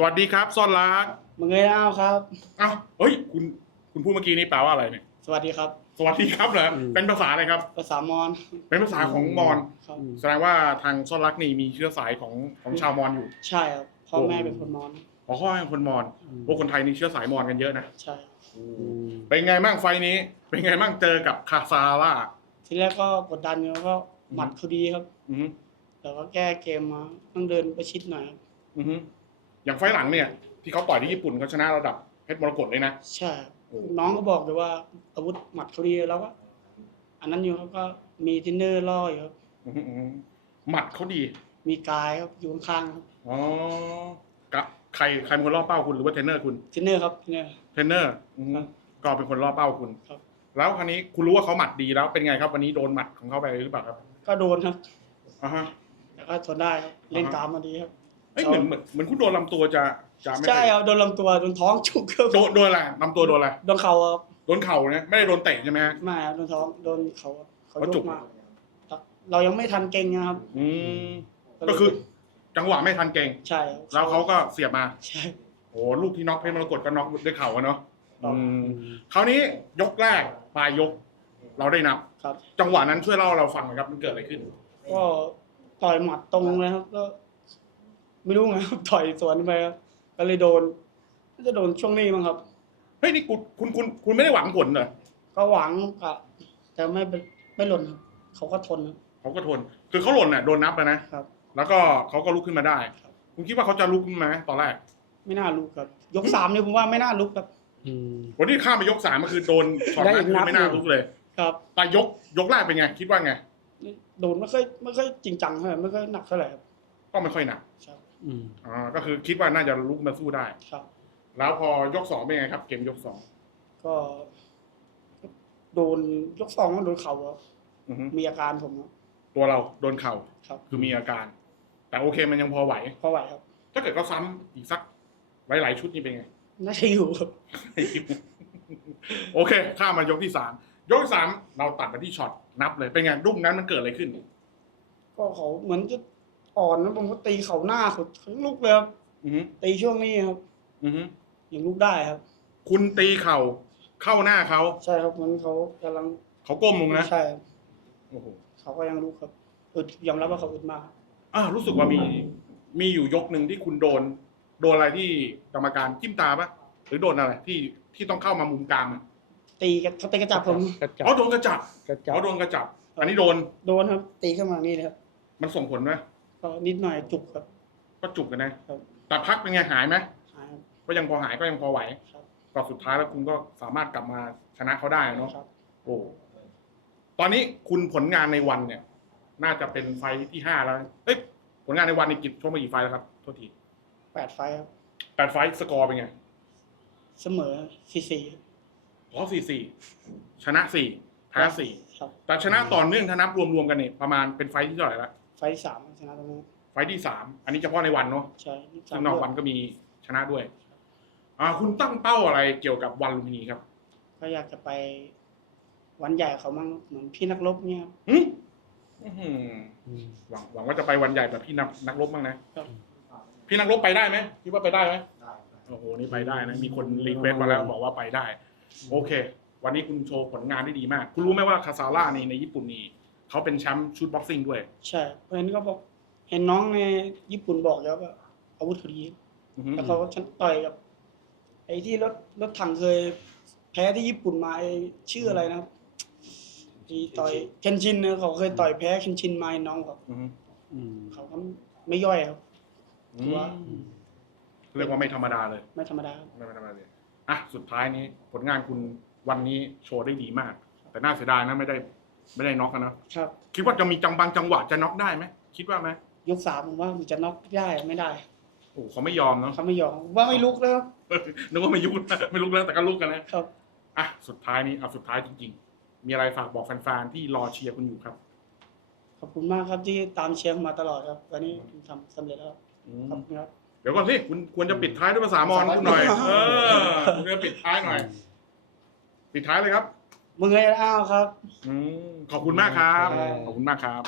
สวัสดีครับซ่อนรักมึงเอ้ยอ้าวครับอ้าวเฮ้ย คุณคุณพูดเมื่อกี้นี้แปลว่าอะไรเนี่ย สวัสดีครับ สวัสดีครับเหรออืม เป็นภาษาอะไรครับ ภาษามอญเป็นภาษาของมอญครับอืมแสดงว่าทางซ่อนรักนี่มีเชื้อสายของของชาวมอญอยู่ใช่ครับพ่อโอ้แม่เป็นคนมอญเพราะเขาเป็นคนมอญพวกคนไทยนี่เชื้อสายมอญกันเยอะนะใช่อืมเป็นไงบ้างไฟล์นี้ เป็นไงบ้างเจอกับคาซาร่าทีแรกก็กดดันอยู่ก็หมัดเขาดีครับ อือฮึแต่ก็แก้เกมมาต้องเดินประชิดหน่อยครับอือฮึ อย่างไฟล์หลังเนี่ย ที่เขาต่อยที่ญี่ปุ่นเขาชนะระดับเพชรมรกตเลยนะ ใช่ครับโอ้ น้องก็บอกเลยว่าอาวุธหมัดเขาดีแล้วก็อันนั้นอยู่ครับก็มีทินเนอร์ล่ออยู่ครับอือฮึอือฮึหมัดเขาดีมีกายครับอยู่ข้างๆครับอ๋อกะใครใครเป็นคนล่อเป้าคุณหรือว่าเทรนเนอร์คุณทินเนอร์ครับทินเนอร์ เทรนเนอร์อือฮึครับก็เป็นคนล่อเป้าคุณครับ แล้วคราวนี้คุณรู้ว่าเขาหมัดดีแล้วเป็นไงครับ วันนี้โดนหมัดของเขาไปหรือเปล่าครับก็โดนครับ อ่าฮะ แต่ก็ทนได้ครับเล่นอ่าฮะกามมาดีครับเอ้ยเหมือนเหมือนเหมือนคุณโดนลำตัวจะจะไม่ใช่ครับโดนลำตัวโดนท้องจุกครับโดนโดนอะไรลำตัวโดนอะไรโดนเข่าครับโดนเข่าเนี่ยไม่ได้โดนเตะใช่ไหมฮะ ไม่ครับโดนท้องโดนเขาเขาเขายจุก กมาเรายังไม่ทันเก่งนะครับอืมก็คือ จังหวะไม่ทันเก่งใช่ครับแล้วเขาก็เสียบมาใช่ โอ้ลูกที่น็อกเพชรมรกตก็น็อกด้วยเข่าอะเนาะครับ อืมคราวนี้ยกแรกปลายยก เราได้นับ ครับ จังหวะนั้นช่วยเล่าให้เราฟังหน่อยครับมันเกิดอะไรขึ้น ก็ต่อยหมัดตรงเลยครับก็ ไม่รู้ไงครับต่อยสวนไปครับก็เลยโดนน่าจะโดนช่วงนี้มั้งครับ เฮ้ยนี่คุณคุณคุณคุณไม่ได้หวังผลเหรอก็หวังกะแต่ไม่เป็นไม่หล่นครับเขาก็ทนครับ เขาก็ทน คือเขาหล่นน่ะโดนนับไปนะครับ แล้วก็เขาก็ลุกขึ้นมาได้ครับคุณคิดว่าเขาจะลุกขึ้นมาไหมตอนแรก ไม่น่าลุกครับ ยกสามเนี่ยผมว่าไม่น่าลุกครับ อืม วันนี้ข้ามไปยกสามก็คือโดนช็อตได้นั้นอีกคืนัอบไม่น่าหนึ่งลุกเลย ครับ แต่ยกยกแรกเป็นไง คิดว่าไง โดนไม่ค่อยไม่ค่อยจริงจังเท่าไหร่ไม่ค่อยหนักเท่าไหร่ครับก็ไม่ค่อยหนัก ครับ อืมอ่าก็คือคิดว่าน่าจะลุกมาสู้ได้ ครับ แล้วพอยกสองเป็นไงครับ เกมยกสองก็โดนยกสองก็โดนเข่าครับอือฮึมีอาการผมครับตัวเราโดนเข่าครับคือมีอาการ แต่โอเคมันยังพอไหว พอไหวครับถ้าเกิดเขาซ้ำอีกสักหลายๆชุดนี่เป็นไง น่าจะอยู่ครับ โอเค ข้ามมายกที่สามยกที่สามเราตัดไปที่ช็อตนับเลยเป็นไงรุ่มนั้นมันเกิดอะไรขึ้น ก็เขาเหมือนจะ อ่อนนะผมก็ตีเขาหน้าเขาเขาลุกเลยครับอือฮึตีช่วงนี้ครับอือฮึยังลุกได้ครับ คุณตีเข่าเข้าหน้าเขาใช่ครับเหมือนเขากำลังเขาก้มลงนะใช่ครับโอ้โหเขาก็ยังลุกครับอึดยอมรับว่าเขาอึดมากครับอ่ารู้สึกว่ามีมีอยู่ยกหนึ่งที่คุณโดน โดนอะไรที่กรรมการจิ้มตาปะหรือโดนอะไรที่ที่ต้องเข้ามามุมกลางอะตีกันเขาตีกระจับผมกระจับอ๋อโดนกระจับกระจับอ๋อโดนกระจับ อันนี้โดนโดนครับ ตีเข้ามานี่เลยครับมันส่งผลไหม ก็นิดหน่อยจุกครับ ก็จุกกันนะครับ แต่พักเป็นไงหายไหมหายครับก็ยังพอหายก็ยังพอไหวครับก็สุดท้ายแล้วคุณก็สามารถกลับมาชนะเขาได้เนาะครับ โอ้ตอนนี้คุณผลงานในวันเนี่ย น่าจะเป็นไฟล์ที่ห้าแล้วเอ้ยผลงานในวันนี่กี่ชกมากี่ไฟล์แล้วครับโทษทีแปดไฟท์ครับ แปดไฟล์สกอร์เป็นไงเสมอสี่สี่อ๋อสี่สี่ชนะสี่แพ้สี่ครับ แต่ชนะต่อเนื่องถ้านับรวมๆกันเนี่ยประมาณเป็นไฟล์ที่เท่าไหร่ละ ไฟท์ที่สามชนะตรงนี้ไฟล์ที่สามอันนี้เฉพาะในวันเนาะใช่สาซึ่มงนอกวันก็มีชนะด้วยอ่าคุณตั้งเป้าอะไรเกี่ยวกับวันลุมพินีครับก็อยากจะไปวันใหญ่เขามั่งเหมือนพี่นักรบเนี่ยครับหึอื้อหืออืมหวังหวังว่าจะไปวันใหญ่แบบพี่นักนักรบบ้างนะครับพี่นักรบไปได้ไหมคิดว่าไปได้ไหมโอ้โหนี่ไปได้นะ มีคนรีเควสต์มาแล้วบอกว่าไปได้ โอเค วันนี้คุณโชว์ผลงานได้ดีมาก คุณรู้ไหมว่าคาซาร่านี่ในญี่ปุ่นนี่ เขาเป็นแชมป์ชุดบ็อกซิ่งด้วย ใช่ เพราะฉะนั้นก็บอกเห็นน้องในญี่ปุ่นบอกแล้วว่าอาวุธเขาดีอือหือแล้วเขาก็ฉันต่อยกับ ไอ้ที่รถรถถังเคย แพ้ที่ญี่ปุ่นมาไอ้ชื่ออะไรนะครับที่ต่อยเคนชินเนี่ยเขาเคยต่อยแพ้เคนชินมาไอ้น้องเขาอือหืออืมเขาก็ไม่ย่อยครับ อืมว่า เรียกว่าไม่ธรรมดาเลย ไม่ธรรมดาครับไม่ธรรมดาเลยอะสุดท้ายนี้ผลงานคุณวันนี้โชว์ได้ดีมาก แต่น่าเสียดายนะไม่ได้ ไม่ได้น็อกกันเนอะครับ คิดว่าจะมีจังบางจังหวะจะน็อกได้ไหมคิดว่าไหมยกสามผมว่ามันจะน็อกได้ไม่ได้โอ้โหเขาไม่ยอมเนาะเขาไม่ยอมผมว่าไม่ลุกแล้วครับนึกว่าไม่ยุกไม่ลุกแล้วแต่ก็ลุกกันนะครับครับ อะสุดท้ายนี้เอาสุดท้ายจริงๆ มีอะไรฝากบอกแฟนๆที่รอเชียร์คุณอยู่ครับ ขอบคุณมากครับที่ตามเชียร์มาตลอดครับตอนนี้ผมทำสำเร็จแล้วครับอืมขอบคุณครับ เดี๋ยวก่อนสิคุณควรจะปิดท้ายด้วยภาษามอญคุณหน่อย เออคุณจะปิดท้ายหน่อย ปิดท้ายเลยครับ มึงไอ้อ้าวครับ อืมขอบคุณมากครับครับขอบคุณมากครับ